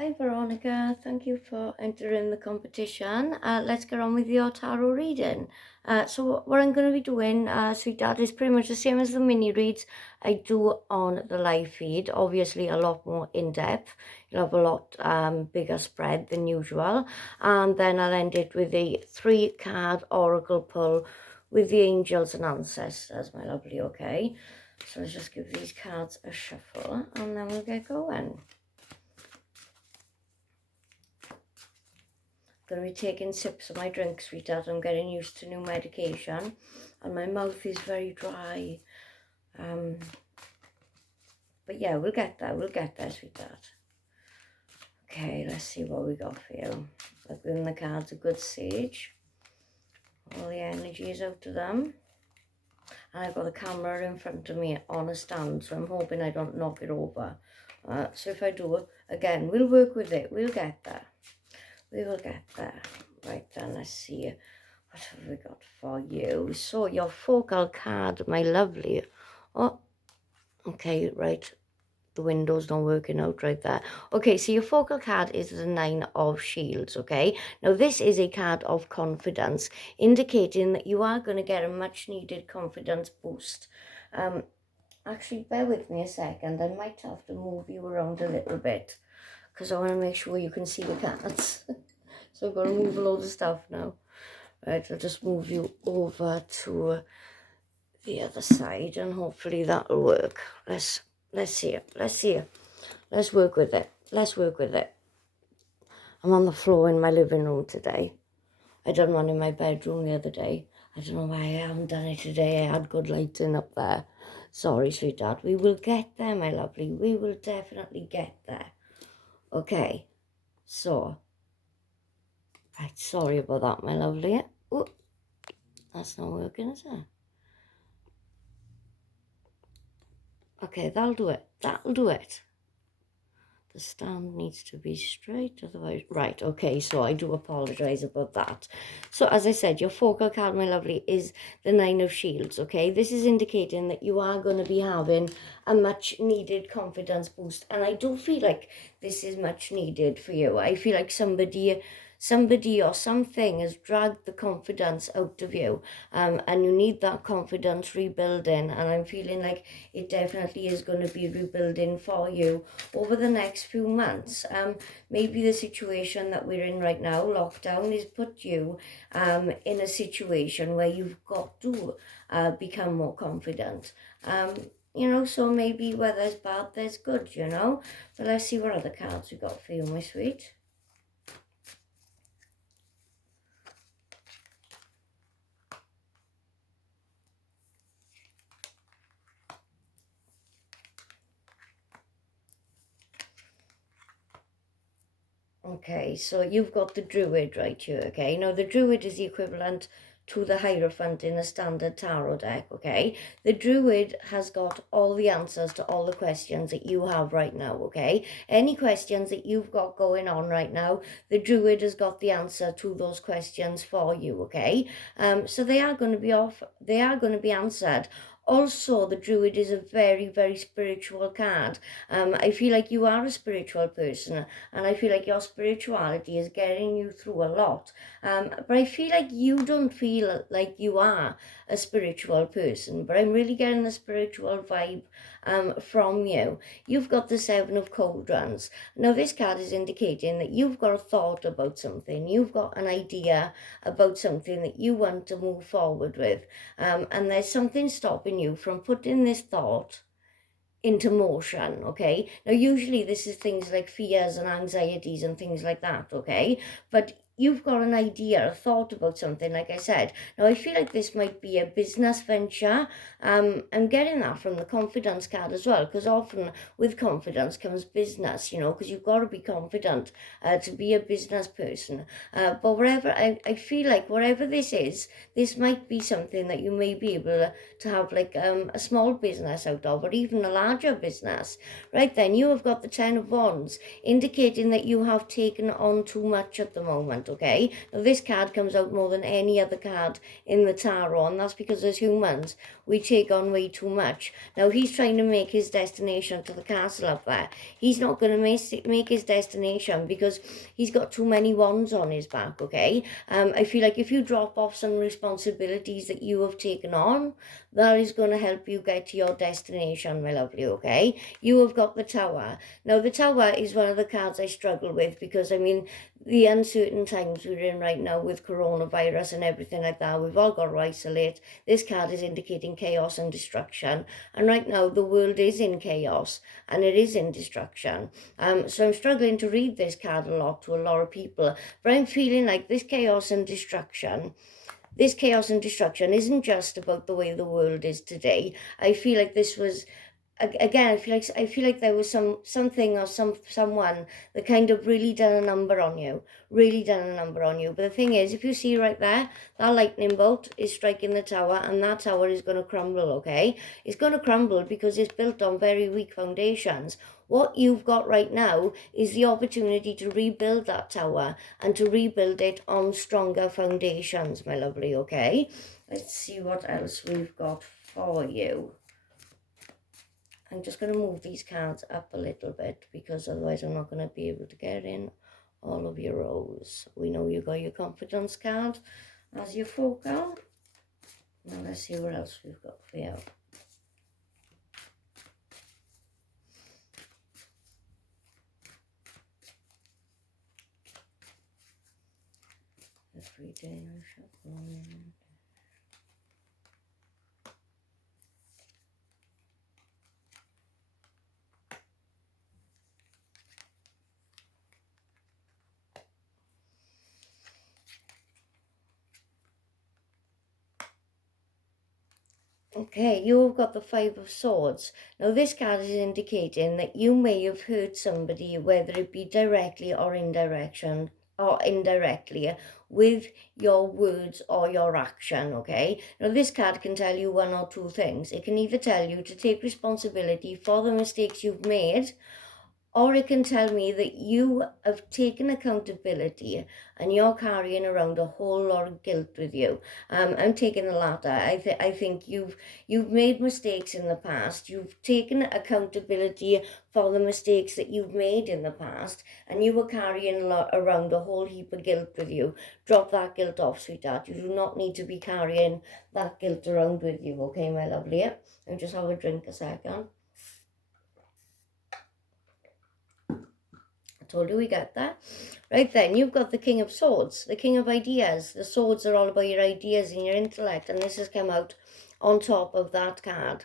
Hi Veronica, thank you for entering the competition. Let's get on with your tarot reading. So what I'm going to be doing, sweetheart, is pretty much the same as the mini reads I do on the live feed. Obviously a lot more in-depth. You'll have a lot bigger spread than usual. And then I'll end it with a 3-card oracle pull with the angels and ancestors, my lovely, okay? So let's just give these cards a shuffle and then we'll get going. Going to be taking sips of my drink, sweetheart. I'm getting used to new medication and my mouth is very dry. But yeah, we'll get there, sweetheart. Okay, let's see what we got for you. I've given the cards a good sage. All the energy is out of them. And I've got the camera in front of me on a stand, so I'm hoping I don't knock it over. So if I do, again, we'll work with it. We'll get there. We will get there. Right then, let's see. What have we got for you? So your focal card, my lovely. Oh, okay, right. The window's not working out right there. Okay, so your focal card is the 9 of Shields, okay? Now, this is a card of confidence, indicating that you are going to get a much-needed confidence boost. Actually, bear with me a second. I might have to move you around a little bit because I want to make sure you can see the cards. So I've got to move a load of stuff now. Right, I'll just move you over to the other side and hopefully that'll work. Let's see. Let's work with it. I'm on the floor in my living room today. I done one in my bedroom the other day. I don't know why I haven't done it today. I had good lighting up there. Sorry, sweetheart. We will get there, my lovely. We will definitely get there. Okay, so, right, sorry about that, my lovely. Oh, that's not working, is it? Okay, that'll do it. The stand needs to be straight, otherwise... Right, okay, so I do apologise about that. So, as I said, your focal card, my lovely, is the 9 of Shields, okay? This is indicating that you are going to be having a much-needed confidence boost. And I do feel like this is much needed for you. I feel like somebody or something has dragged the confidence out of you, and you need that confidence rebuilding, and I'm feeling like it definitely is going to be rebuilding for you over the next few months. Maybe the situation that we're in right now, lockdown, has put you in a situation where you've got to become more confident. You know, so maybe where there's bad, there's good, you know. But let's see what other cards we got for you, my sweet. Okay, so you've got the Druid right here, okay? Now, the Druid is the equivalent to the Hierophant in a standard tarot deck, okay? The Druid has got all the answers to all the questions that you have right now, okay? Any questions that you've got going on right now, the Druid has got the answer to those questions for you, okay? So they are going to be answered. Also, the Druid is a very, very spiritual card. I feel like you are a spiritual person, and I feel like your spirituality is getting you through a lot. But I feel like you don't feel like you are a spiritual person, but I'm really getting the spiritual vibe from you. You've got the 7 of Cauldrons. Now, this card is indicating that you've got a thought about something. You've got an idea about something that you want to move forward with. And there's something stopping you from putting this thought into motion, okay? Now, usually this is things like fears and anxieties and things like that, okay? But you've got an idea, a thought about something, like I said. Now, I feel like this might be a business venture. I'm getting that from the confidence card as well, because often with confidence comes business, you know, because you've got to be confident to be a business person. But whatever, I feel like whatever this is, this might be something that you may be able to have like a small business out of, or even a larger business. Right then, you have got the 10 of Wands, indicating that you have taken on too much at the moment. card, okay? Now, this card comes out more than any other card in the tarot, and that's because as humans, we take on way too much. Now, he's trying to make his destination to the castle up there. He's not going to make his destination because he's got too many wands on his back, okay? I feel like if you drop off some responsibilities that you have taken on, that is going to help you get to your destination, my lovely, okay? You have got the Tower. Now, the Tower is one of the cards I struggle with because, I mean, the uncertain times we're in right now with coronavirus and everything like that, we've all got to isolate. This card is indicating chaos and destruction. And right now, the world is in chaos and it is in destruction. So I'm struggling to read this card a lot to a lot of people. But I'm feeling like this chaos and destruction isn't just about the way the world is today. I feel like this was, again, I feel like there was something or someone that kind of really done a number on you. But the thing is, if you see right there, that lightning bolt is striking the tower, and that tower is going to crumble, okay? It's going to crumble because it's built on very weak foundations. What you've got right now is the opportunity to rebuild that tower and to rebuild it on stronger foundations, my lovely, okay? Let's see what else we've got for you. I'm just going to move these cards up a little bit because otherwise I'm not going to be able to get in all of your rows. We know you got your confidence card as your focal. Now let's see what else we've got for you. Every day I shuffle. Okay, you've got the Five of Swords. Now, this card is indicating that you may have hurt somebody, whether it be directly or indirectly, with your words or your action, okay? Now, this card can tell you one or two things. It can either tell you to take responsibility for the mistakes you've made, or it can tell me that you have taken accountability and you're carrying around a whole lot of guilt with you. I'm taking the latter. I think you've made mistakes in the past. You've taken accountability for the mistakes that you've made in the past, and you were carrying around a whole heap of guilt with you. Drop that guilt off, sweetheart. You do not need to be carrying that guilt around with you, okay, my lovely? I'll just have a drink a second. Told you we got that. Right then, you've got the King of Swords, the King of Ideas. The swords are all about your ideas and your intellect, and this has come out on top of that card,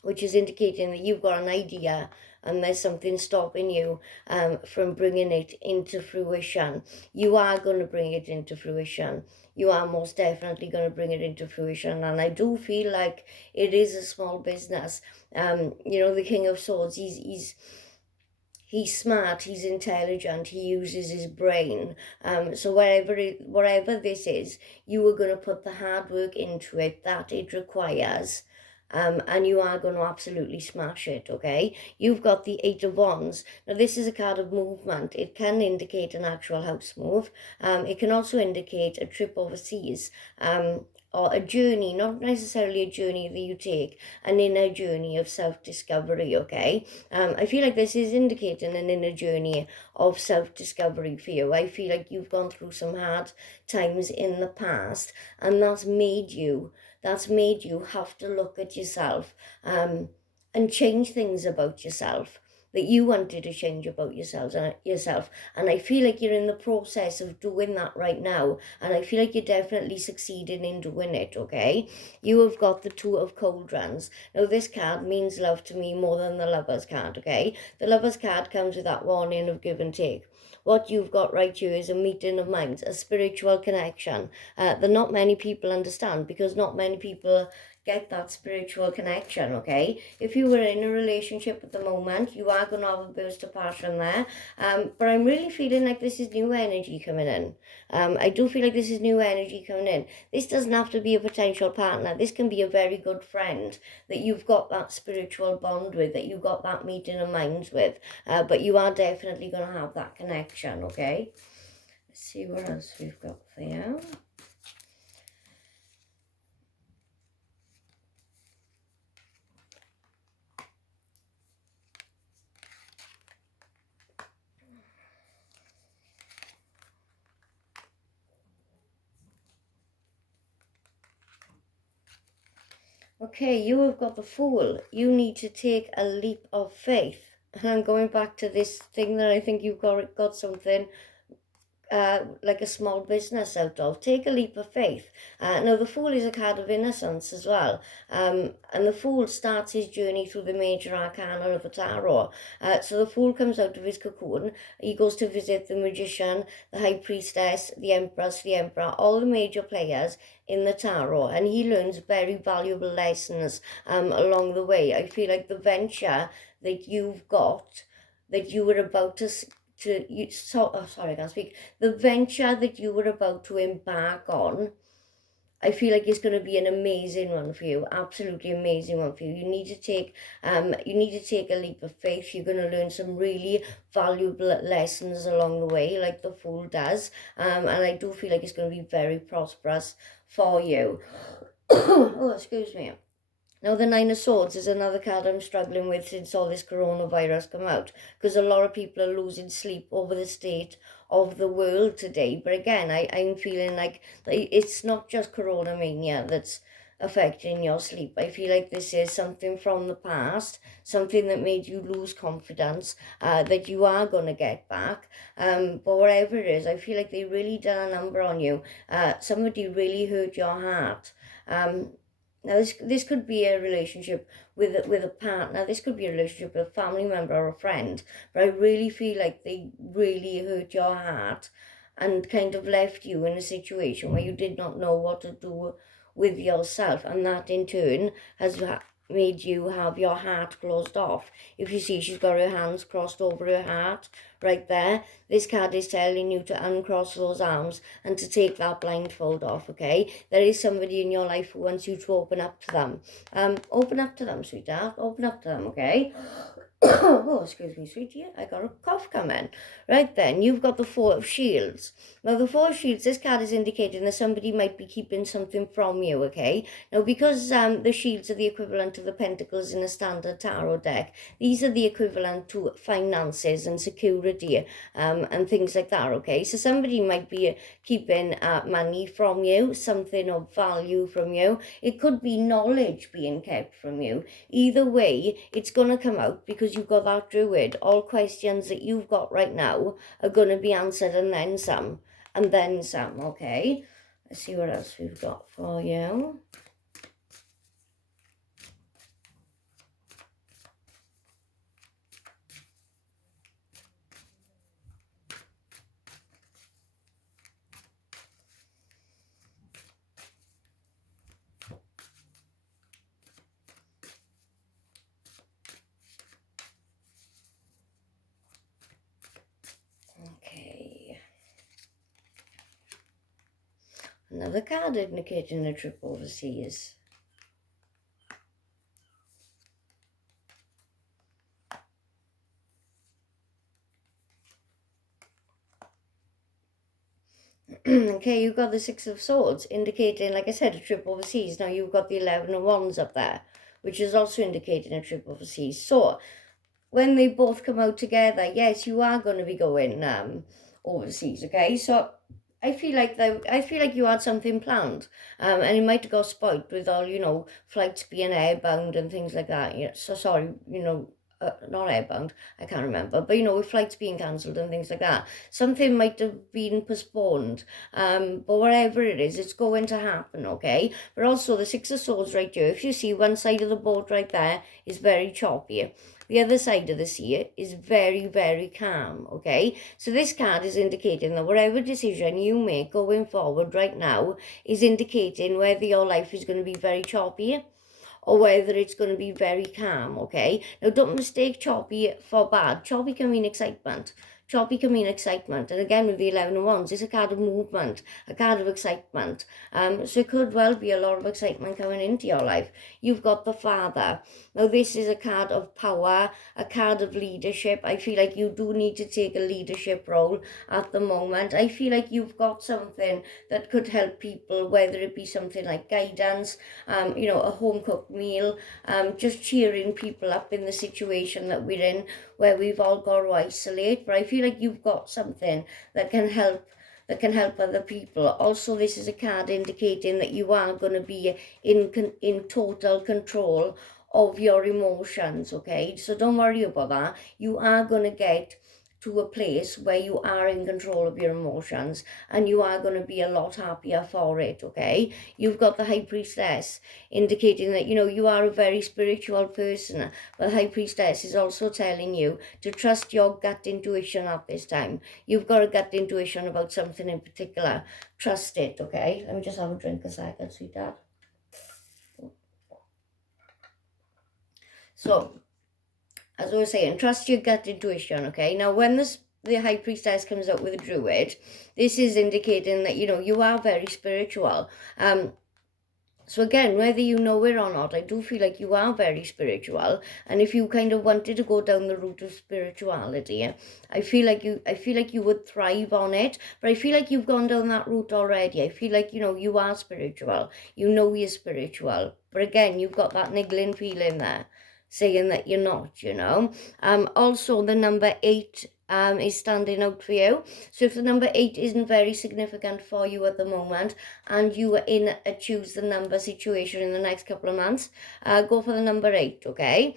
which is indicating that you've got an idea and there's something stopping you from bringing it into fruition. You are going to bring it into fruition. You are most definitely going to bring it into fruition, and I do feel like it is a small business. You know, the King of Swords, he's smart, he's intelligent, he uses his brain. So whatever this is, you are going to put the hard work into it that it requires. And you are going to absolutely smash it, okay? You've got the Eight of Wands. Now, this is a card of movement. It can indicate an actual house move. It can also indicate a trip overseas. Or a journey, not necessarily a journey that you take, an inner journey of self-discovery, okay? I feel like this is indicating an inner journey of self-discovery for you. I feel like you've gone through some hard times in the past, and that's made you have to look at yourself and change things about yourself that you wanted to change about yourself. And I feel like you're in the process of doing that right now, and I feel like you're definitely succeeding in doing it, okay? You have got the Two of Cauldrons. Now, this card means love to me more than the Lover's card, okay? The Lover's card comes with that warning of give and take. What you've got right here is a meeting of minds, a spiritual connection that not many people understand, because not many people get that spiritual connection, okay? If you were in a relationship at the moment, you are going to have a burst of passion there. But I'm really feeling like this is new energy coming in. I do feel like this is new energy coming in. This doesn't have to be a potential partner. This can be a very good friend that you've got that spiritual bond with, that you've got that meeting of minds with. But you are definitely going to have that connection, okay? Let's see what else we've got for you. Okay, you have got the Fool. You need to take a leap of faith. And I'm going back to this thing that I think you've got something like a small business out of. Take a leap of faith. Now, the Fool is a card of innocence as well. And the Fool starts his journey through the major arcana of the tarot. So the Fool comes out of his cocoon. He goes to visit the Magician, the High Priestess, the Empress, the Emperor, all the major players in the tarot. And he learns very valuable lessons along the way. I feel like the venture that you've got, that you were about to sorry, I can't speak. The venture that you were about to embark on, I feel like it's going to be an amazing one for you. Absolutely amazing one for you. You need to take a leap of faith. You're going to learn some really valuable lessons along the way, like the Fool does. And I do feel like it's going to be very prosperous for you. Oh, excuse me. Now, the Nine of Swords is another card I'm struggling with since all this coronavirus come out, because a lot of people are losing sleep over the state of the world today. But again, I'm feeling like it's not just corona mania that's affecting your sleep. I feel like this is something from the past, something that made you lose confidence, that you are going to get back. But whatever it is, I feel like they really done a number on you. Somebody really hurt your heart. Now, this could be a relationship with a partner. This could be a relationship with a family member or a friend. But I really feel like they really hurt your heart and kind of left you in a situation where you did not know what to do with yourself. And that in turn has made you have your heart closed off. If you see, she's got her hands crossed over her heart right there. This card is telling you to uncross those arms and to take that blindfold off, okay? There is somebody in your life who wants you to open up to them. Open up to them, sweetheart. Open up to them, okay? Oh, excuse me, sweetie. I got a cough coming. Right then, you've got the Four of Shields. Now, the Four of Shields, this card is indicating that somebody might be keeping something from you, okay? Now, because the shields are the equivalent to the pentacles in a standard tarot deck, these are the equivalent to finances and security and things like that, okay? So somebody might be keeping money from you, something of value from you. It could be knowledge being kept from you. Either way, it's going to come out because you've got that Druid. All questions that you've got right now are going to be answered and then some. And then some, okay? Let's see what else we've got for you. Another card indicating a trip overseas. Okay, you've got the Six of Swords indicating, like I said, a trip overseas. Now you've got the 11 of Wands up there, which is also indicating a trip overseas. So when they both come out together, yes, you are going to be going overseas, okay? So I feel like you had something planned, and it might have got spoilt with all, flights being airbound and things like that. Yeah, so sorry, not airbound, I can't remember, but with flights being cancelled and things like that, something might have been postponed. But whatever it is, it's going to happen, okay? But also the Six of Swords right here, if you see one side of the boat right there is very choppy. The other side of the sea is very, very calm, okay? So this card is indicating that whatever decision you make going forward right now is indicating whether your life is going to be very choppy or whether it's going to be very calm, okay? Now, don't mistake choppy for bad. Choppy can mean excitement. choppy can mean excitement. And again, with the 11 of Wands, it's a card of movement, a card of excitement. So it could well be a lot of excitement coming into your life. You've got the Father. Now, this is a card of power, a card of leadership. I feel like you do need to take a leadership role at the moment. I feel like you've got something that could help people, whether it be something like guidance, a home-cooked meal, just cheering people up in the situation that we're in, where we've all got to isolate. But I feel like you've got something that can help other people. Also, this is a card indicating that you are going to be in total control of your emotions, okay? So don't worry about that. You are going to get to a place where you are in control of your emotions, and you are going to be a lot happier for it, okay? You've got the High Priestess indicating that, you are a very spiritual person. But the High Priestess is also telling you to trust your gut intuition at this time. You've got a gut intuition about something in particular. Trust it, okay? Let me just have a drink a second, sweetheart. So, as I was saying, trust your gut intuition, okay? Now, when the High Priestess comes out with a Druid, this is indicating that, you are very spiritual. So again, whether you know it or not, I do feel like you are very spiritual. And if you kind of wanted to go down the route of spirituality, I feel like you would thrive on it. But I feel like you've gone down that route already. I feel like, you are spiritual. You know you're spiritual. But again, you've got that niggling feeling there, saying that you're not, Also, the number 8 is standing out for you. So if the number 8 isn't very significant for you at the moment, and you are in a choose the number situation in the next couple of months, go for the number 8, okay?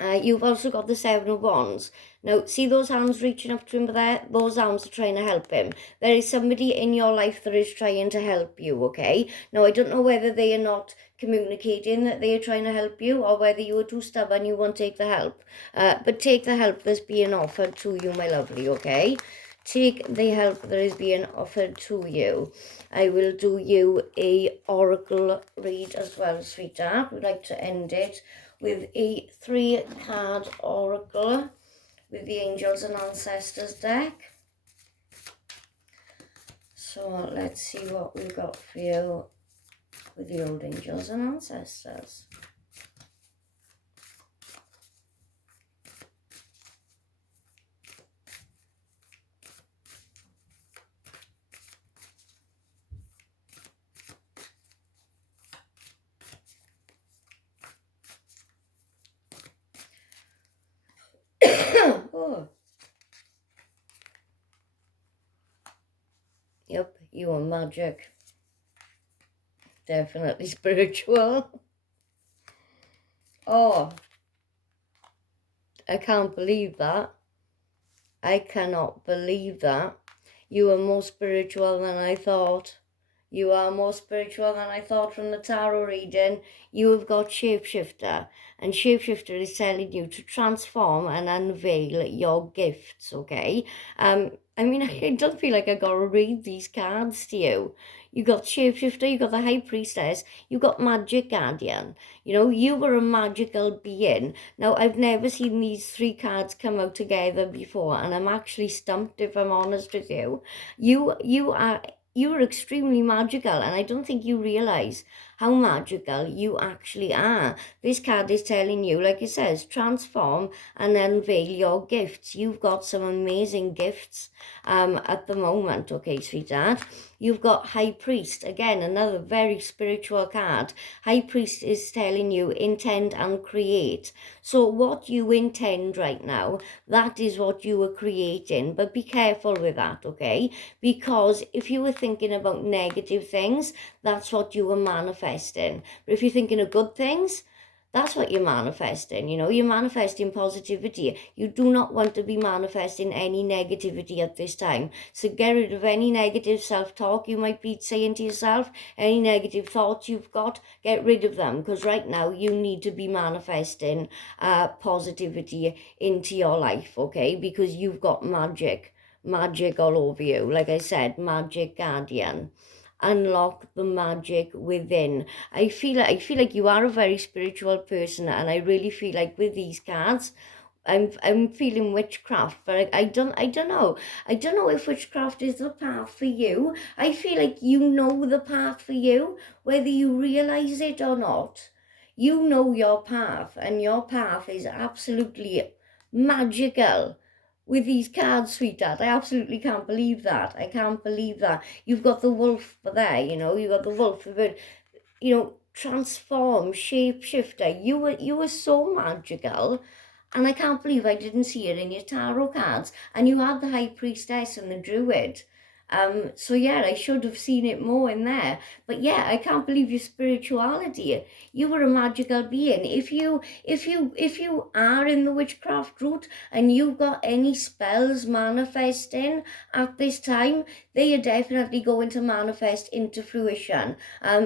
You've also got the 7 of Wands. Now, see those arms reaching up to him there? Those arms are trying to help him. There is somebody in your life that is trying to help you, okay? Now, I don't know whether they are not communicating that they are trying to help you, or whether you are too stubborn, you won't take the help. But take the help that's being offered to you, my lovely, okay? Take the help that is being offered to you. I will do you a oracle read as well, sweetheart. We'd like to end it with a 3-card oracle with the Angels and Ancestors deck. So let's see what we've got for you with the old Angels and Ancestors. Oh. Yep, you are magic. Definitely spiritual. Oh, I can't believe that. I cannot believe that. You are more spiritual than I thought. You are more spiritual than I thought from the tarot reading. You have got Shapeshifter, and Shapeshifter is telling you to transform and unveil your gifts, okay? I don't feel like I gotta read these cards to you. You got Shapeshifter, you got the High Priestess, you got Magic Guardian. You were a magical being. Now, I've never seen these 3 cards come out together before, and I'm actually stumped, if I'm honest with you. You're extremely magical, and I don't think you realize how magical you actually are. This card is telling you, like it says, transform and unveil your gifts. You've got some amazing gifts at the moment, okay, sweetheart? You've got High Priest, again, another very spiritual card. High Priest is telling you intend and create. So what you intend right now, that is what you are creating. But be careful with that, okay? Because if you were thinking about negative things, that's what you were manifesting. But if you're thinking of good things, that's what you're manifesting. You're manifesting positivity. You do not want to be manifesting any negativity at this time. So get rid of any negative self-talk you might be saying to yourself, any negative thoughts you've got, get rid of them. Because right now you need to be manifesting positivity into your life, okay? Because you've got magic all over you. Like I said, Magic Guardian. Unlock the magic within. I feel like you are a very spiritual person, and I really feel like with these cards, I'm feeling witchcraft, but I don't know. I don't know if witchcraft is the path for you. I feel like you know the path for you, whether you realize it or not. You know your path, and your path is absolutely magical. With these cards, sweetheart, I absolutely can't believe that. I can't believe that. You've got the wolf there, you know, you've got the wolf, the bird, you know, transform, shapeshifter. You were so magical. And I can't believe I didn't see it in your tarot cards. And you had the High Priestess and the Druid. So yeah, I should have seen it more in there. But yeah, I can't believe your spirituality. You were a magical being. If you are in the witchcraft route and you've got any spells manifesting at this time, they are definitely going to manifest into fruition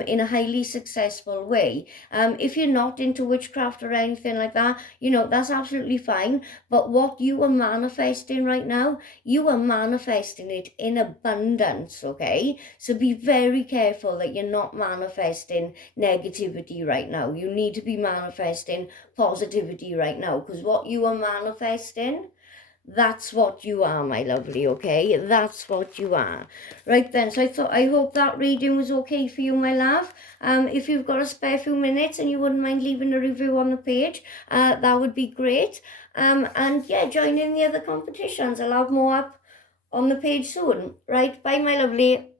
in a highly successful way. If you're not into witchcraft or anything like that, you know, that's absolutely fine. But what you are manifesting right now, you are manifesting it in abundance, okay? So be very careful that you're not manifesting negativity right now. You need to be manifesting positivity right now, because what you are manifesting, that's what you are, my lovely, okay? That's what you are. Right then, so I hope that reading was okay for you, my love. If you've got a spare few minutes and you wouldn't mind leaving a review on the page, that would be great. And yeah, join in the other competitions. I'll have more up on the page soon. Right, bye, my lovely.